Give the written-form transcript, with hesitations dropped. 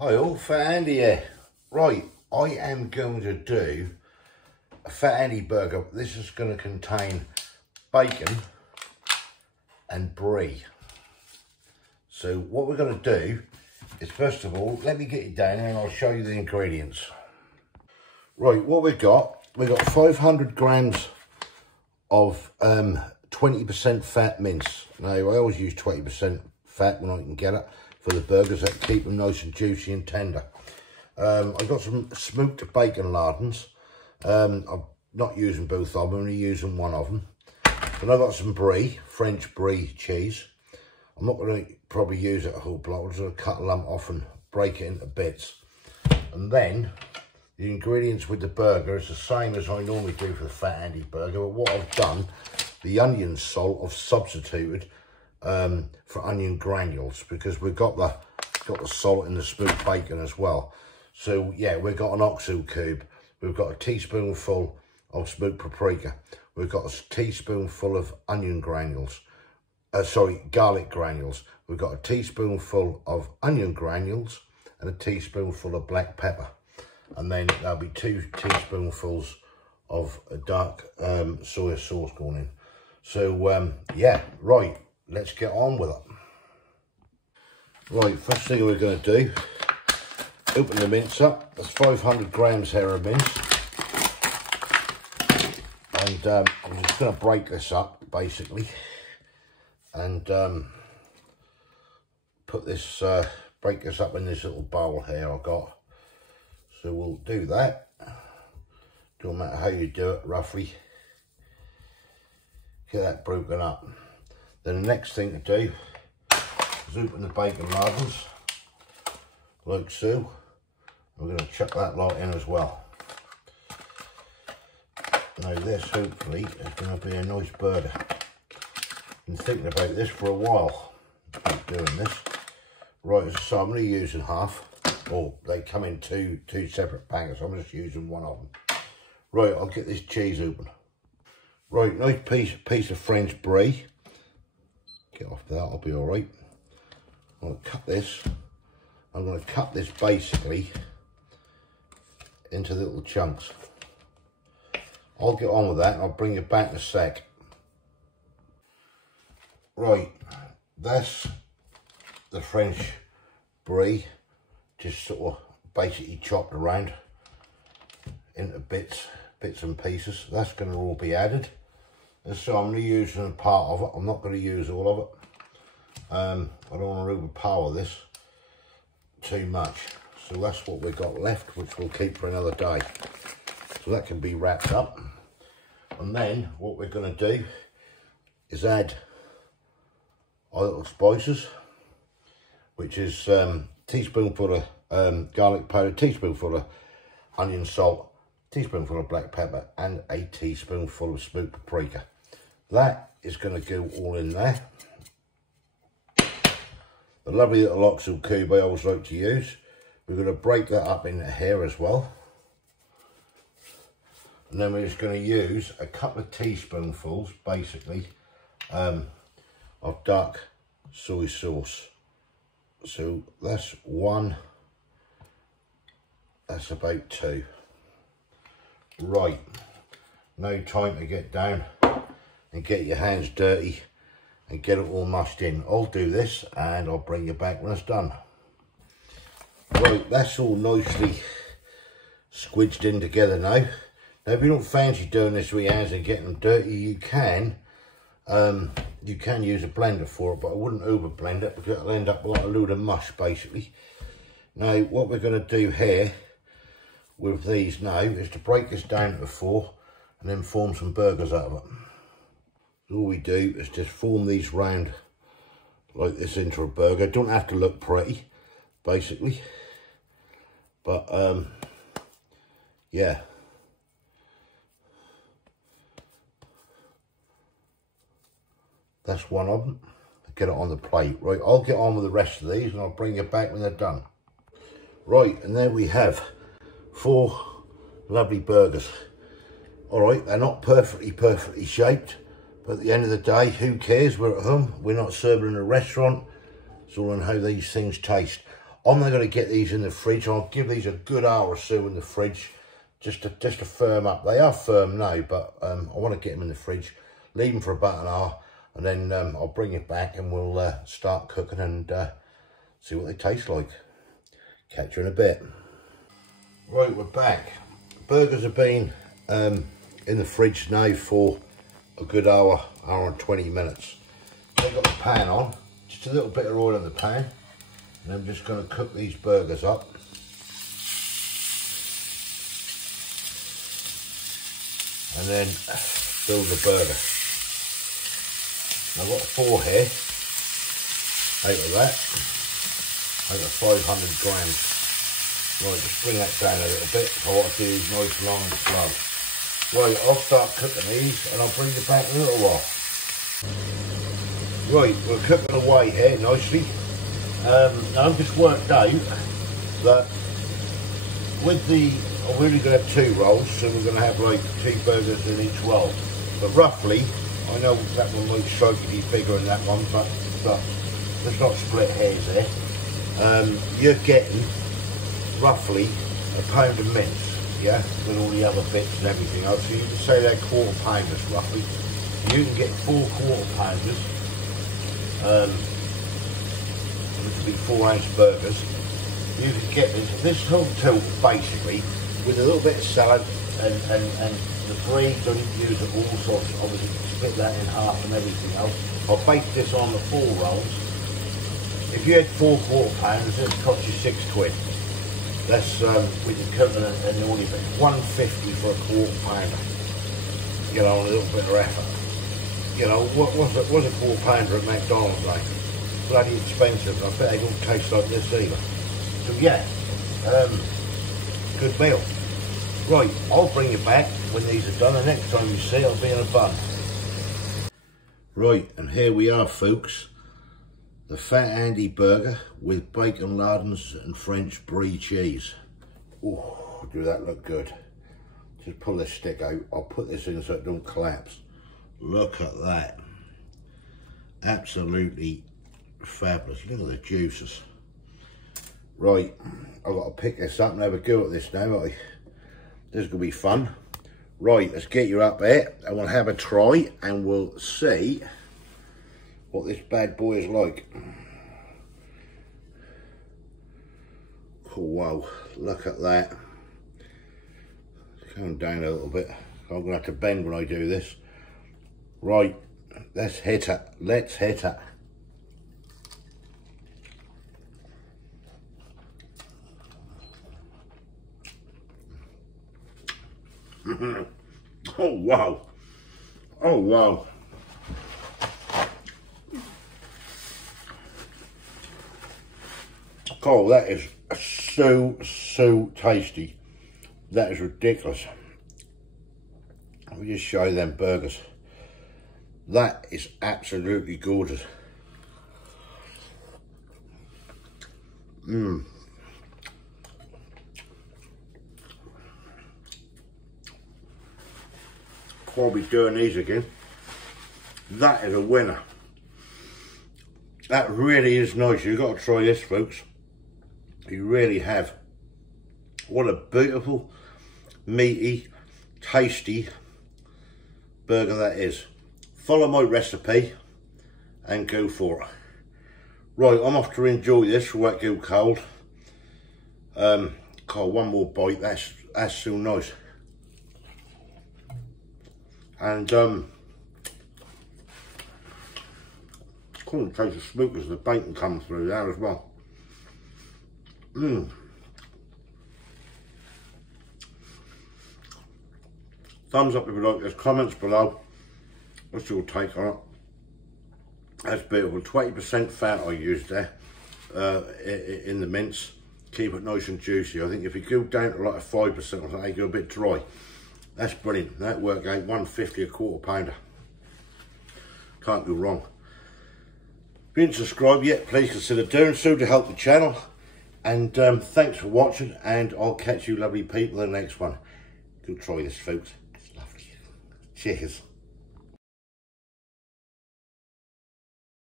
Hi all, Fat Andy here. Right, I am going to do a Fat Andy burger. This is going to contain bacon and brie. So what we're going to do is, first of all, let me get it down and I'll show you the ingredients. Right, what we've got 500 grams of 20% fat mince. Now, I always use 20% fat when I can get it for the burgers, that keep them nice and juicy and tender. I've got some smoked bacon lardons. I'm not using both of them, I'm only using one of them. And I've got some brie, French Brie cheese. I'm not going to probably use it a whole block. I'm just going to cut a lump off and break it into bits. And then the ingredients with the burger is the same as I normally do for the Fat Andy burger. But what I've done, the onion salt I've substituted for onion granules, because we've got the salt in the smoked bacon as well. So yeah, we've got an oxo cube, we've got a teaspoonful of smoked paprika, we've got a teaspoonful of onion granules, garlic granules, we've got a teaspoonful of onion granules and a teaspoonful of black pepper, and then there'll be 2 teaspoonfuls of a dark soy sauce going in. So yeah, right, let's get on with it. Right, first thing we're going to do, open the mince up. That's 500 grams here of mince. And I'm just going to break this up, basically. And break this up in this little bowl here I've got. So we'll do that. Don't matter how you do it, roughly. Get that broken up. Then the next thing to do is open the bacon lardons, like so. We're going to chuck that lot in as well. Now this, hopefully, is going to be a nice burger. I've been thinking about this for a while, about doing this. Right, so I'm only using half. Oh, they come in two separate packets. I'm just using one of them. Right, I'll get this cheese open. Right, nice piece of French Brie. Get off that, I'll be all right. I'm going to cut this. I'm going to cut this basically into little chunks. I'll get on with that and I'll bring you back in a sec. Right, that's the French Brie, just sort of basically chopped around into bits and pieces. That's going to all be added. And so I'm only using a part of it. I'm not going to use all of it. I don't want to overpower this too much. So that's what we've got left, which we'll keep for another day. So that can be wrapped up. And then what we're going to do is our little spices, which is teaspoonful of garlic powder, teaspoonful of onion salt, teaspoonful of black pepper, and a teaspoonful of smoked paprika. That is going to go all in there. The lovely little oxo cube I always like to use. We're going to break that up into here as well. And then we're just going to use a couple of teaspoonfuls, basically, of dark soy sauce. So that's one, that's about 2. Right, now time to get down and get your hands dirty and get it all mushed in. I'll do this and I'll bring you back when it's done. Right, that's all nicely squidged in together now. Now if you don't fancy doing this with your hands and getting them dirty, you can use a blender for it, but I wouldn't over blend it because it'll end up like a load of mush basically. Now what we're going to do here with these now is to break this down to 4 and then form some burgers out of it. All we do is just form these round like this into a burger. Don't have to look pretty, basically, but yeah. That's one of them. Get it on the plate. Right, I'll get on with the rest of these and I'll bring you back when they're done. Right, and there we have 4 lovely burgers. All right, they're not perfectly shaped, but at the end of the day, who cares? We're at home. We're not serving in a restaurant. It's all on how these things taste. I'm not going to get these in the fridge. I'll give these a good hour or so in the fridge just to firm up. They are firm now, but I want to get them in the fridge, leave them for about an hour, and then I'll bring it back and we'll start cooking and see what they taste like. Catch you in a bit. Right, we're back. Burgers have been in the fridge now for a good hour and 20 minutes. I've got the pan on, just a little bit of oil in the pan, and I'm just going to cook these burgers up. And then build the burger. I've got 4 here, out of that, out of 500 grams. Right, just bring that down a little bit. I want to do these nice long and slow. Right, I'll start cooking these and I'll bring you back in a little while. Right, we're cooking away here nicely. I've just worked out that with we're only going to have 2 rolls, so we're going to have like 2 burgers in each roll. But roughly, I know that one might slightly bigger than that one, but let's not split hairs there. You're getting roughly a pound of mince, yeah, with all the other bits and everything else. So you can say they're quarter pounders roughly. You can get 4 quarter pounders, which would be 4-ounce burgers. You can get this whole total basically with a little bit of salad and the brie. Don't use it all sorts. Obviously split that in half and everything else. I'll bake this on the 4 rolls. If you had 4 quarter pounders, it'd cost you £6. That's with your cooking and all of it. £1.50 for a quarter pounder. You know, a little bit of effort. You know, what's a quarter pounder at McDonald's like? Bloody expensive. I bet they don't taste like this either. So yeah, good meal. Right, I'll bring you back when these are done. The next time you see, I'll be in a bun. Right, and here we are, folks. The Fat Andy burger with bacon, lardons and French Brie cheese. Oh, do that look good. Just pull this stick out. I'll put this in so it don't collapse. Look at that. Absolutely fabulous. Look at the juices. Right, I've got to pick this up and have a go at this now. This is going to be fun. Right, let's get you up there and we'll have a try and we'll see what this bad boy is like. Oh wow, look at that. Come down a little bit. I'm gonna have to bend when I do this. Right, let's hit it. Let's hit it. Oh wow. Oh wow. Oh, that is so tasty. That is ridiculous. Let me just show you them burgers. That is absolutely gorgeous. I'll be doing these again. That is a winner. That really is nice. You've got to try this, folks. You really have. What a beautiful, meaty, tasty burger that is. Follow my recipe and go for it. Right, I'm off to enjoy this before it goes cold. One more bite. That's so nice. And couldn't taste the smoke as the bacon comes through there as well. Thumbs up if you like this, comments below. What's your take on it? That's beautiful. 20% fat I used there in the mince. Keep it nice and juicy. I think if you go down to like a 5% or something, they go a bit dry. That's brilliant. That worked out. £1.50 a quarter pounder. Can't go wrong. If you didn't subscribe yet, please consider doing so to help the channel. And thanks for watching, and I'll catch you lovely people in the next one. Go try this, folks. It's lovely. Cheers.